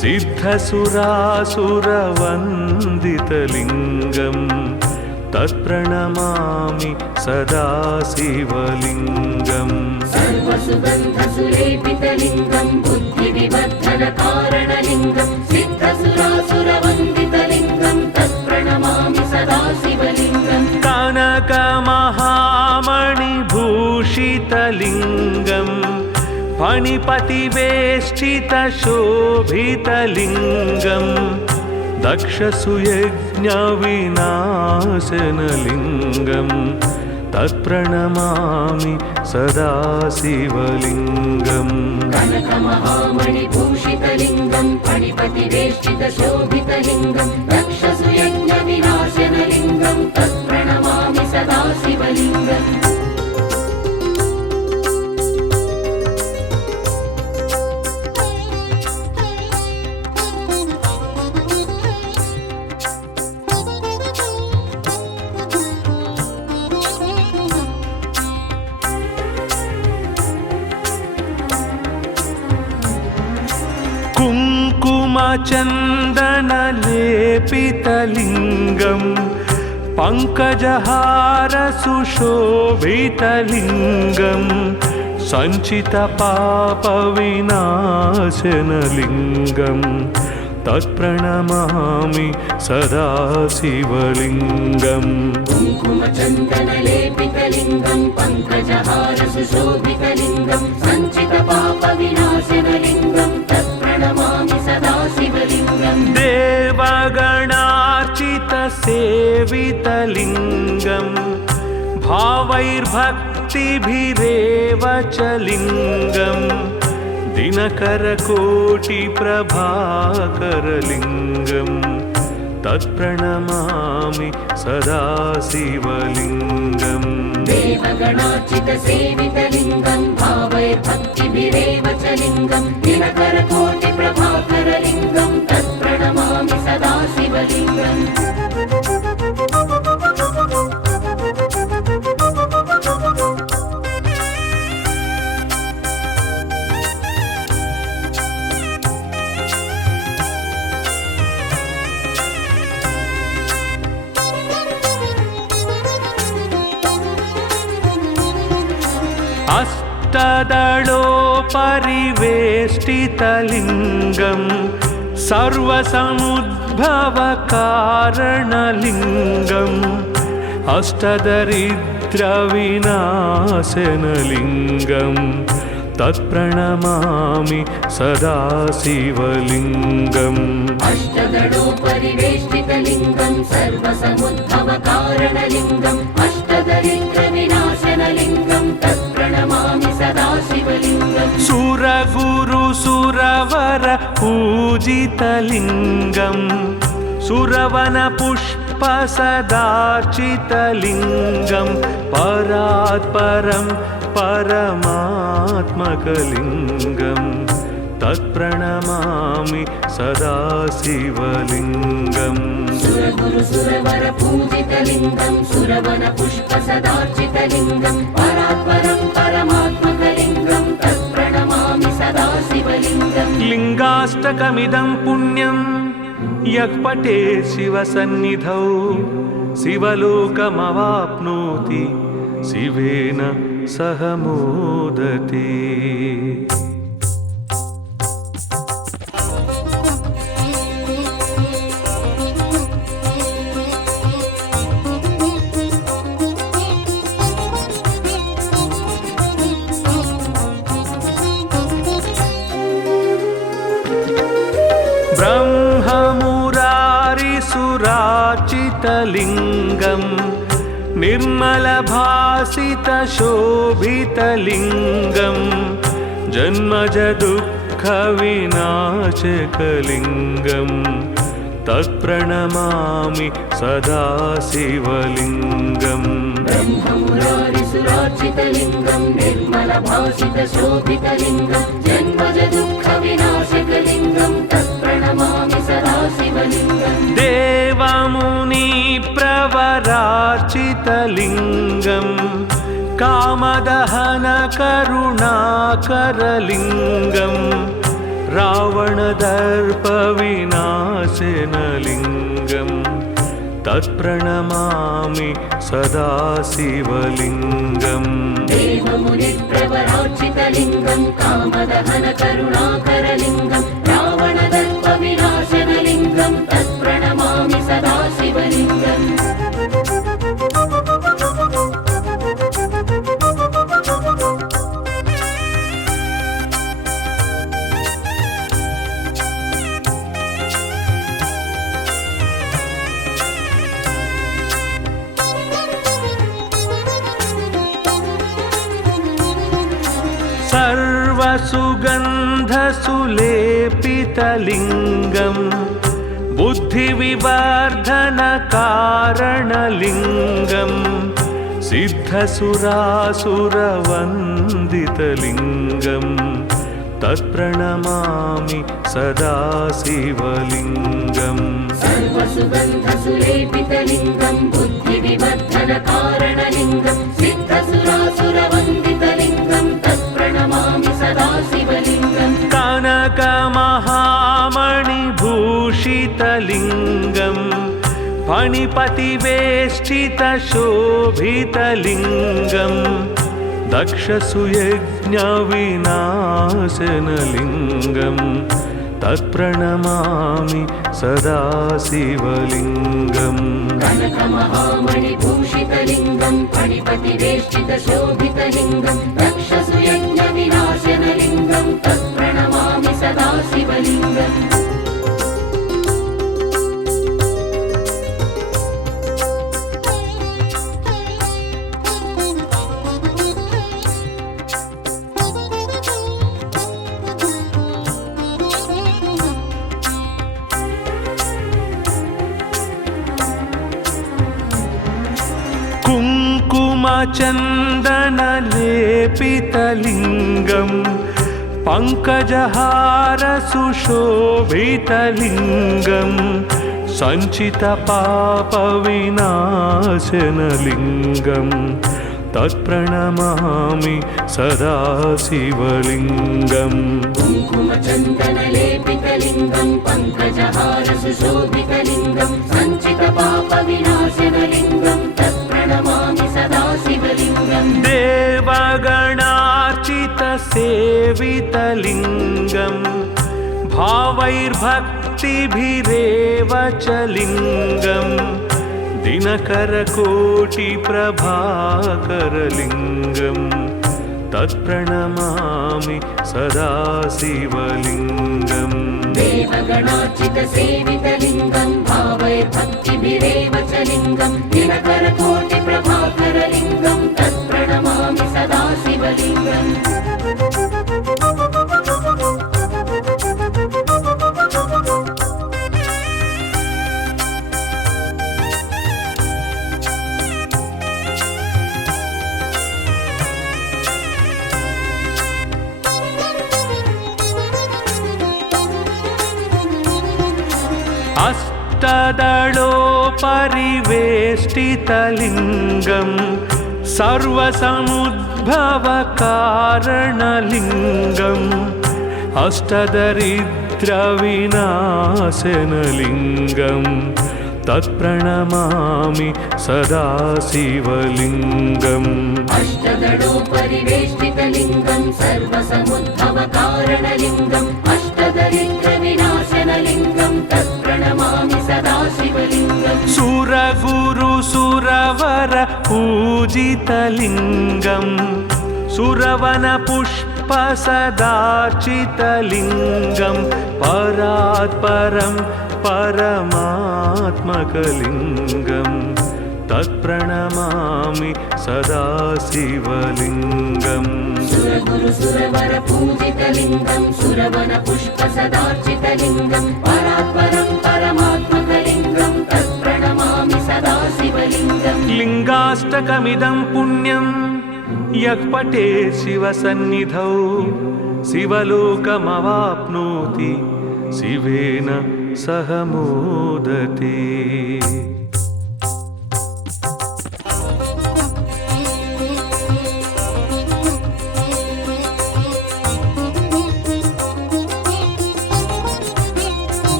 सिद्धसुरासुरवन्दितलिङ्गं तत्प्रणमामि सदा शिवलिङ्गम् सर्वसुगन्धसुलेपितलिङ्गं बुद्धिविवर्धनकारणलिङ्गं सिद्धसुरासुरवन्दितलिङ्गं तत्प्रणमामि सदा शिवलिङ्गम् कनकमहामणिभूषितलिङ्गं फणिपतिवेष्टितशोभितलिङ्गं दक्षसुयज्ञविनाशनलिङ्गं तत्प्रणमामि सदा शिवलिङ्गम् कनकमहामणिभूषितलिङ्गं फणिपतिवेष्टितशोभितलिङ्गं दक्षसुयज्ञविनाशनलिङ्गं तत्प्रणमामि सदा शिवलिङ्गम् कुङ्कुमचन्दनलेपितलिङ्गं पङ्कजहारसुशोभितलिङ्गं सञ्चितपापविनाशनलिङ्गं तत्प्रणमामि सदा शिवलिङ्गम् कुङ्कुमचन्दनलेपितलिङ्गं पङ्कजहारसुशोभितलिङ्गं सञ्चितपापविनाशनलिङ्गं तत्प्रणमामि सदा शिवलिङ्गम् देवगणार्चितसेवितलिङ्गं भावैर्भक्तिभिरेव च लिङ्गं दिनकरकोटिप्रभाकरलिङ्गं तत्प्रणमामि सदा शिवलिङ्गम् देवगणार्चितसेवितलिङ्गं भावैर्भक्तिभिरेव च लिङ्गं दिनकरकोटिप्रभाकरलिङ्गं तत्प्रणमामि सदा शिवलिङ्गम् अष्टदलोपरिवेष्टितलिङ्गं सर्वसमुद्भवकारणलिङ्गम् अष्टदरिद्रविनाशनलिङ्गं तत्प्रणमामि सदा शिवलिङ्गम् अष्टदलोपरिवेष्टितलिङ्गं सर्वसमुद्भवकारणलिङ्गम् अष्टदरिद्रविनाशनलिङ्गं तत्प्रणमामि सदा शिवलिङ्गम् सुरगुरुसुरवर पूजितलिङ्गं सुरवनपुष्पसदाचितलिङ्गं परात्परं परमात्मकलिङ्गं तत्प्रणमामि सदा शिवलिङ्गम् सुरगुरुसुरवर पूजितलिङ्गं सुरवनपुष्पसदार्चितलिङ्गं परात्परं परमात्मकलिङ्गं तत्प्रणमामि सदा शिवलिङ्गम् लिङ्गाष्टकमिदं पुण्यं यः पठे शिवसन्निधौ शिवलोकमवाप्नोति शिवेन सह मोदते। ब्रह्ममुरारिसुराचितलिङ्गं निर्मलभासितशोभितलिङ्गं जन्मजदुःखविनाशकलिङ्गं तत्प्रणमामि सदा शिवलिङ्गम् ब्रह्ममुरारिसुरार्चितलिङ्गं निर्मलभासितशोभितलिङ्गं जन्मजदुःखविनाशकलिङ्गं तत्प्रणमामि सदा शिवलिङ्गम् देवमुनिप्रवरार्चितलिङ्गं कामदहनकरुणाकरलिङ्गं रावणदर्पविनाशनलिङ्गं तत्प्रणमामि सदा शिवलिङ्गम् देवमुनिप्रवरार्चितलिङ्गं कामदहनकरुणाकरलिङ्गं रावणदर्पविनाशनलिङ्गं तत्प्रणमामि सदा शिवलिङ्गम् सर्वसुगन्धसुलेपितलिङ्गं बुद्धिविवर्धनकारणलिङ्गं सिद्धसुरासुरवन्दितलिङ्गं तत्प्रणमामि सदा शिवलिङ्गम् सर्वसुगन्धसुलेपितलिङ्गं बुद्धिविवर्धनकारणलिङ्गं सिद्धसुरासुरवन्दितलिङ्गं तत्प्रणमामि सदा शिवलिङ्गम् कनकमहामणिभूषितलिङ्गं फणिपतिवेष्टितशोभितलिङ्गं दक्षसुयज्ञविनाशनलिङ्गं तत्प्रणमामि सदा शिवलिङ्गम् कनकमहामणिभूषितलिङ्गं फणिपतिवेष्टितशोभितलिङ्गं दक्षसुयज्ञविनाशनलिङ्गं तत्प्रणमामि सदा शिवलिङ्गम् कुङ्कुमचन्दनलेपितलिङ्गं पङ्कजहारसुशोभितलिङ्गं सञ्चितपापविनाशनलिङ्गं तत्प्रणमामि सदा शिवलिङ्गम् कुङ्कुमचन्दनलेपितलिङ्गं पङ्कजहारसुशोभितलिङ्गं सञ्चितपापविनाशनलिङ्गं तत्प्रणमामि सदा शिवलिङ्गम् देवगणा सेवितलिङ्गं भावैर्भक्तिभिरेव च लिङ्गं दिनकरकोटिप्रभाकरलिङ्गं तत्प्रणमामि सदा शिवलिङ्गम् देवगणार्चितसेवितलिङ्गं भावैर्भक्तिभिरेव च लिङ्गं दिनकरकोटिप्रभाकरलिङ्गं तत्प्रणमामि सदा शिवलिङ्गम् अष्टदलोपरिवेष्टितलिङ्गं सर्वसमुद्भवकारणलिङ्गम् अष्टदरिद्रविनाशनलिङ्गं तत्प्रणमामि सदा शिवलिङ्गम् अष्टदलोपरिवेष्टितलिङ्गं सर्वसमुद्भवकारणलिङ्गम् अष्टदरिद्रविनाशनलिङ्गं तत्प्रणमामि सदा शिवलिङ्गम् सुरगुरुसुरवर पूजितलिङ्गं सुरवनपुष्पसदार्चितलिङ्गं परात्परं परमात्मकलिङ्गं तत्प्रणमामि सदा शिवलिङ्गम् सुरगुरुसुरवर पूजितलिङ्गं सुरवनपुष्पसदार्चितलिङ्गं परात्परं परमात्मकलिङ्गं तत्प्रणमामि सदा शिवलिङ्गम् लिङ्गाष्टकमिदं पुण्यं यः पठेत् शिवसन्निधौ शिवलोकमवाप्नोति शिवेन सह मोदते।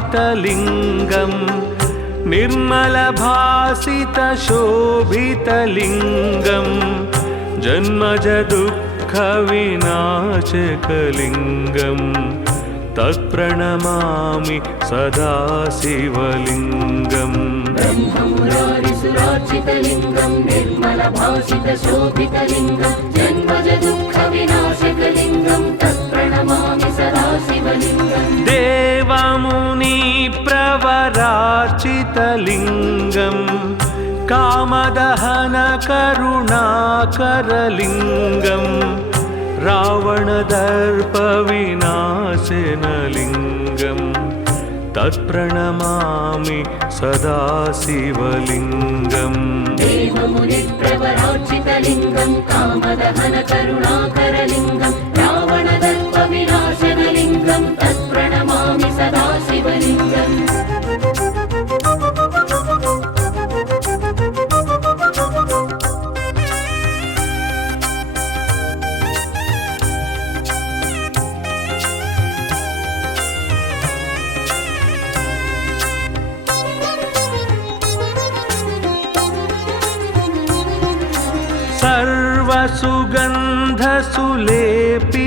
ब्रह्ममुरारिसुराचितलिङ्गं निर्मलभासितशोभितलिङ्गं जन्मजदुःखविनाशकलिङ्गं तत्प्रणमामि सदा शिवलिङ्गम् ब्रह्ममुरारिसुराचितलिङ्गं निर्मलभासितशोभितलिङ्गं जन्मजदुःखविनाशकलिङ्गं तत्प्रणमामि सदा शिवलिङ्गम् देवमुनिप्रवरार्चितलिङ्गं कामदहनकरुणाकरलिङ्गं रावणदर्पविनाशनलिङ्गं तत्प्रणमामि सदा शिवलिङ्गम् देवमुनिप्रवरार्चितलिङ्गं कामदहनकरुणाकरलिङ्गं रावणदर्पविनाशनलिङ्गं तत्प्रणमामि सदा शिवलिङ्गम्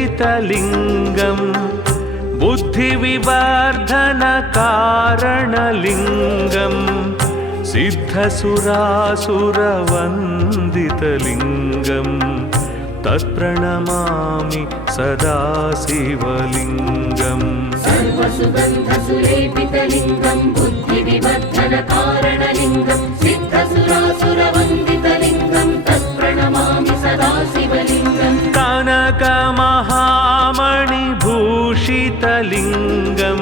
सर्वसुगन्धसुलेपितलिङ्गं बुद्धिविवर्धनकारणलिङ्गं सिद्धसुरासुरवन्दितलिङ्गं तत्प्रणमामि सदा शिवलिङ्गम् सर्वसुगन्धसुलेपितलिङ्गं बुद्धिविवर्धनकारणलिङ्गं सिद्धसुरासुरवन्दितलिङ्गं तत्प्रणमामि सदा शिवलिङ्गम् कनकमहामणिभूषितलिङ्गं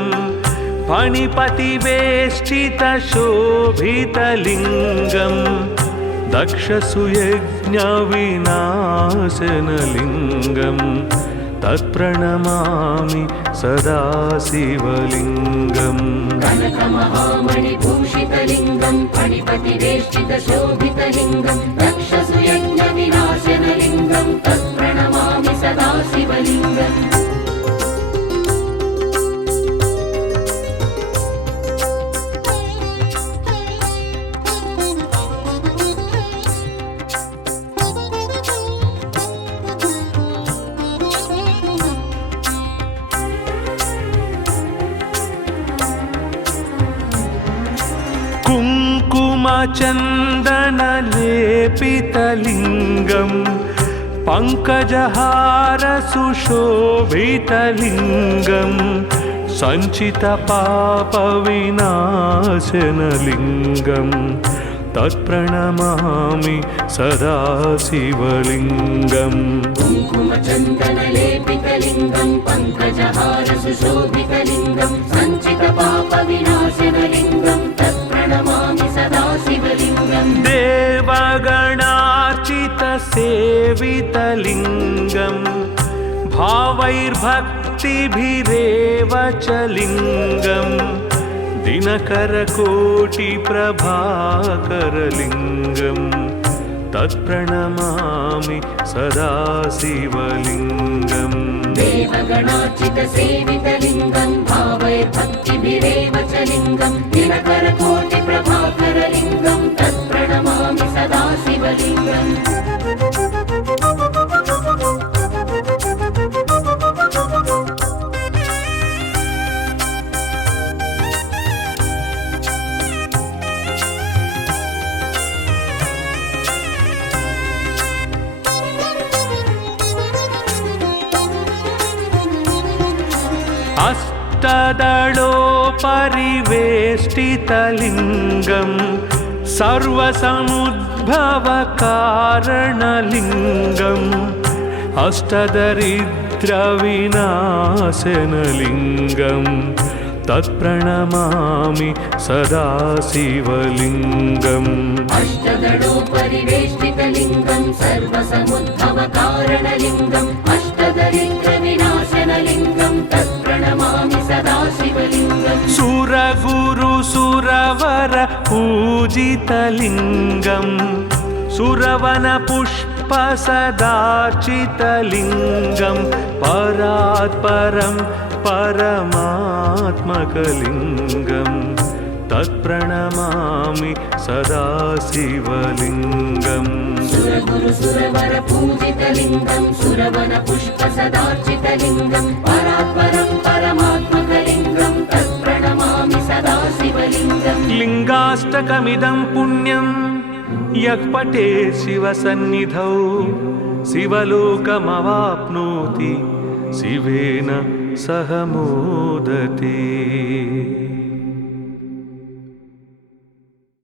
फणिपतिवेष्टितशोभितलिङ्गं दक्षसुयज्ञविनाशनलिङ्गं तत्प्रणमामि सदा शिवलिङ्गम् कनकमहामणिभूषितलिङ्गं फणिपतिवेष्टितशोभितलिङ्गं दक्षसुयज्ञविनाशनलिङ्गं तत्प्रणमामि सदा शिवलिङ्गम् कुङ्कुमचन्दनलेपितलिङ्गं पङ्कजहारसुशोभितलिङ्गं सञ्चितपापविनाशनलिङ्गं तत्प्रणमामि सदा शिवलिङ्गम् कुङ्कुमचन्दनलेपितलिङ्गं पङ्कजहारसुशोभितलिङ्गं सञ्चितपापविनाशनलिङ्गं तत्प्रणमामि सदा शिवलिङ्गम् देवगणार्चितसेवितलिङ्गं भावैर्भक्तिभिरेव च लिङ्गं दिनकरकोटिप्रभाकरलिङ्गं तत्प्रणमामि सदा शिवलिङ्गम् देवगणार्चितसेवितलिङ्गं भावैर्भक्तिभिरेव च लिङ्गं दिनकरकोटिप्रभाकरलिङ्गं तत्प्रणमामि सदा शिवलिङ्गम् अष्टदलोपरिवेष्टितलिङ्गं सर्वसमुद्भवकारणलिङ्गम् अष्टदरिद्रविनाशनलिङ्गं तत्प्रणमामि सदा शिवलिङ्गम् अष्टदलोपरिवेष्टितलिङ्गं सर्वसमुद्भवकारणलिङ्गम् अष्टदरिद्रविनाशनलिङ्गं तत्प्रणमामि सदा शिवलिङ्गम् सुरगुरुसुरवर पूजितलिङ्गं सुरवनपुष्पसदार्चितलिङ्गं परात्परं परमात्मकलिङ्गं तत्प्रणमामि सदा शिवलिङ्गम् सुरगुरुसुरवर पूजितलिङ्गं सुरवनपुष्पसदार्चितलिङ्गं परात्परं परमात्मकलिङ्गं तत्प्रणमामि सदा शिवलिङ्गम् लिङ्गाष्टकमिदं पुण्यं यः पठेत् शिवसन्निधौ शिवलोकमवाप्नोति शिवेन सह मोदते।